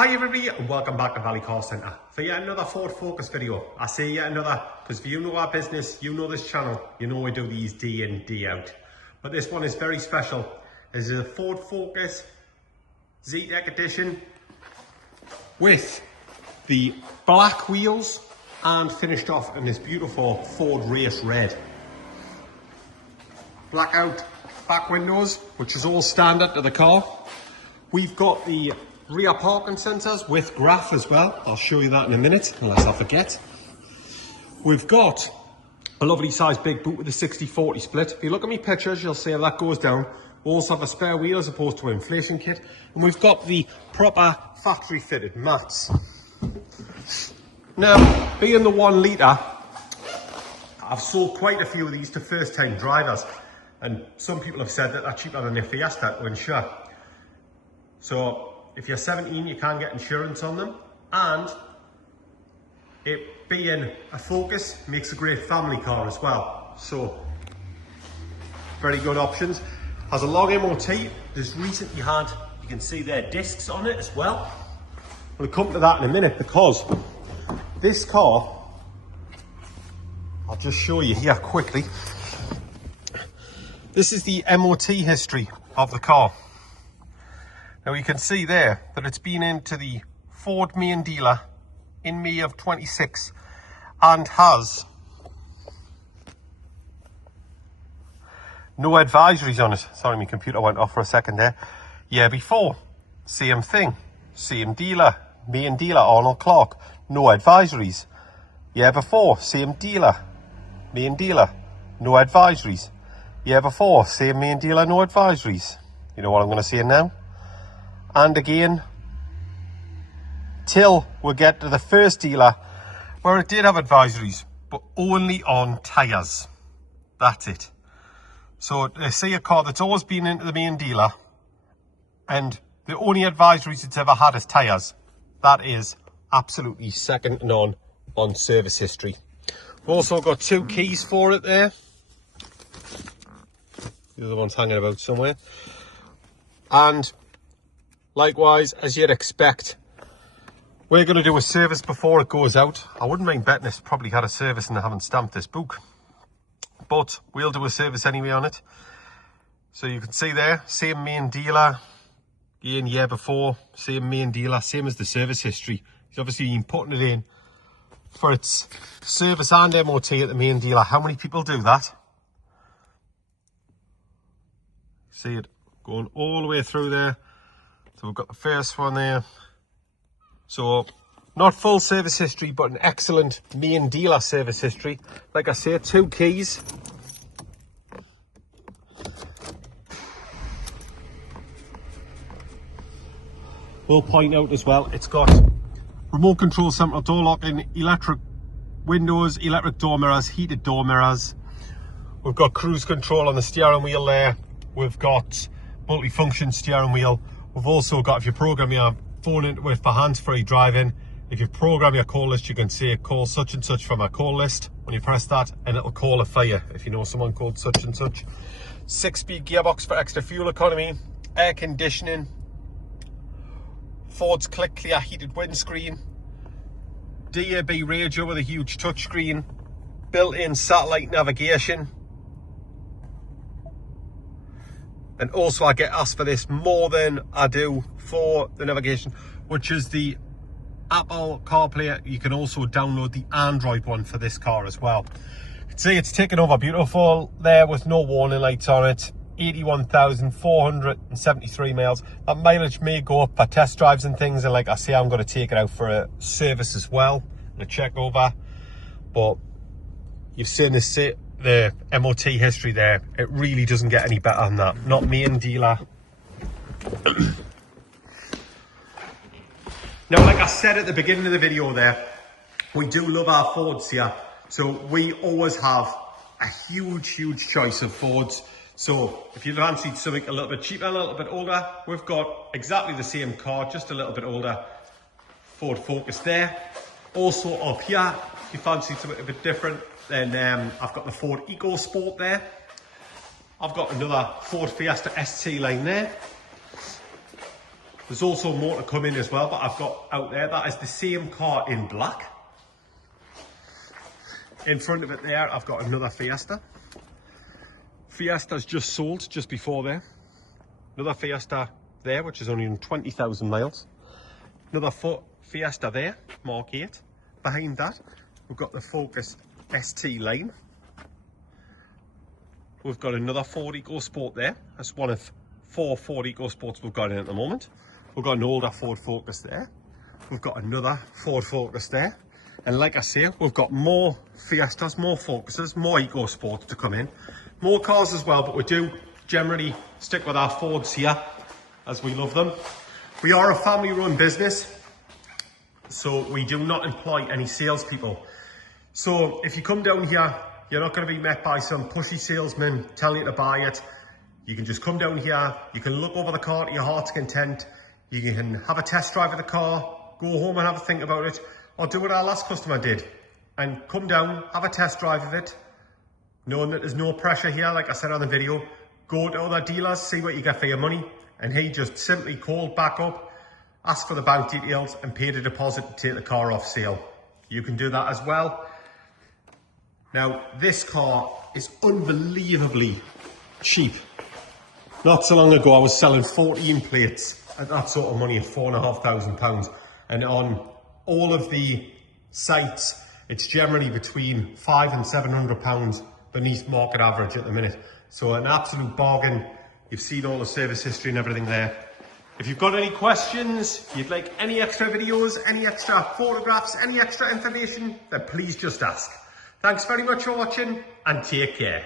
Hi everybody and welcome back to Valley Car Centre for yet another Ford Focus video. I say yet another because if you know our business, you know this channel, you know we do these day in, day out. But this one is very special. This is a Ford Focus Zetec edition with the black wheels and finished off in this beautiful Ford Race Red. Blackout back windows, which is all standard to the car. We've got the rear parking sensors with graph as well. I'll show you that in a minute, unless I forget. We've got a lovely sized big boot with a 60-40 split. If you look at my pictures, you'll see how that goes down. We also have a spare wheel as opposed to an inflation kit. And we've got the proper factory fitted mats. Now, being the 1 litre, I've sold quite a few of these to first time drivers. And some people have said that they're cheaper than a Fiesta to insure. So, if you're 17, you can get insurance on them, and it being a Focus makes a great family car as well. So, very good options. Has a long MOT. There's recently had, you can see there, discs on it as well. We'll come to that in a minute because this car, I'll just show you here quickly. This is the MOT history of the car. Now you can see there that it's been into the Ford main dealer in May of 26 and has no advisories on it. Sorry, my computer went off for a second there. Year before, same thing, same dealer, main dealer, Arnold Clark, no advisories. Year before, same dealer, main dealer, no advisories. Year before, same main dealer, no advisories. You know what I'm going to say now? And again, till we get to the first dealer where it did have advisories, but only on tyres. That's it. So they see a car that's always been into the main dealer and the only advisories it's ever had is tyres. That is absolutely second to none on service history. We've also got 2 keys for it there. The other one's hanging about somewhere. And likewise, as you'd expect, we're going to do a service before it goes out. I wouldn't mind betting it's probably had a service and they haven't stamped this book. But we'll do a service anyway on it. So you can see there, same main dealer. Again, year before, same main dealer, same as the service history. He's obviously been putting it in for its service and MOT at the main dealer. How many people do that? See it going all the way through there. So we've got the first one there. So not full service history, but an excellent main dealer service history. Like I say, 2 keys. We'll point out as well, it's got remote control central door locking, electric windows, electric door mirrors, heated door mirrors. We've got cruise control on the steering wheel there. We've got multi-function steering wheel. We've also got, if you program your phone into it for hands-free driving, if you program your call list, you can say call such and such from a call list. When you press that, and it'll call a fire if you know someone called such and such. 6-speed gearbox for extra fuel economy, air conditioning, Ford's click clear heated windscreen, DAB radio with a huge touchscreen, built-in satellite navigation. And also I get asked for this more than I do for the navigation, which is the Apple CarPlay. You can also download the Android one for this car as well. You can see it's taken over beautiful there with no warning lights on it. 81,473 miles. That mileage may go up for test drives and things. And like I say, I'm going to take it out for a service as well and a check over. But you've seen this, the MOT history there. It really doesn't get any better than that. Not main dealer. Now, like I said at the beginning of the video there, we do love our Fords here. So we always have a huge choice of Fords. So if you fancied something a little bit cheaper, a little bit older, we've got exactly the same car, just a little bit older, Ford Focus there. Also up here, if you fancy something a bit different, then I've got the Ford EcoSport there. I've got another Ford Fiesta ST line there. There's also more to come in as well, but I've got out there, that is the same car in black. In front of it there, I've got another Fiesta. Fiesta's just sold just before there. Another Fiesta there, which is only on 20,000 miles. Another Fiesta there, Mark 8. Behind that, we've got the Focus ST line. We've got another Ford EcoSport there. That's one of 4 Ford EcoSports we've got in at the moment. We've got an older Ford Focus there. We've got another Ford Focus there. And like I say, we've got more Fiestas, more Focuses, more EcoSports to come in. More cars as well, but we do generally stick with our Fords here, as we love them. We are a family-run business, so we do not employ any salespeople. So if you come down here, you're not going to be met by some pushy salesman telling you to buy it. You can just come down here, you can look over the car to your heart's content, you can have a test drive of the car, go home and have a think about it, or do what our last customer did and come down, have a test drive of it, knowing that there's no pressure here. Like I said on the video, go to other dealers, see what you get for your money, and he just simply called back up, ask for the bank details and paid a deposit to take the car off sale. You can do that as well. Now this car is unbelievably cheap. Not so long ago I was selling 14 plates at that sort of money at £4,500, and on all of the sites, it's generally between £500 and £700 beneath market average at the minute. So an absolute bargain. You've seen all the service history and everything there. If you've got any questions, you'd like any extra videos, any extra photographs, any extra information, then please just ask. Thanks very much for watching and take care.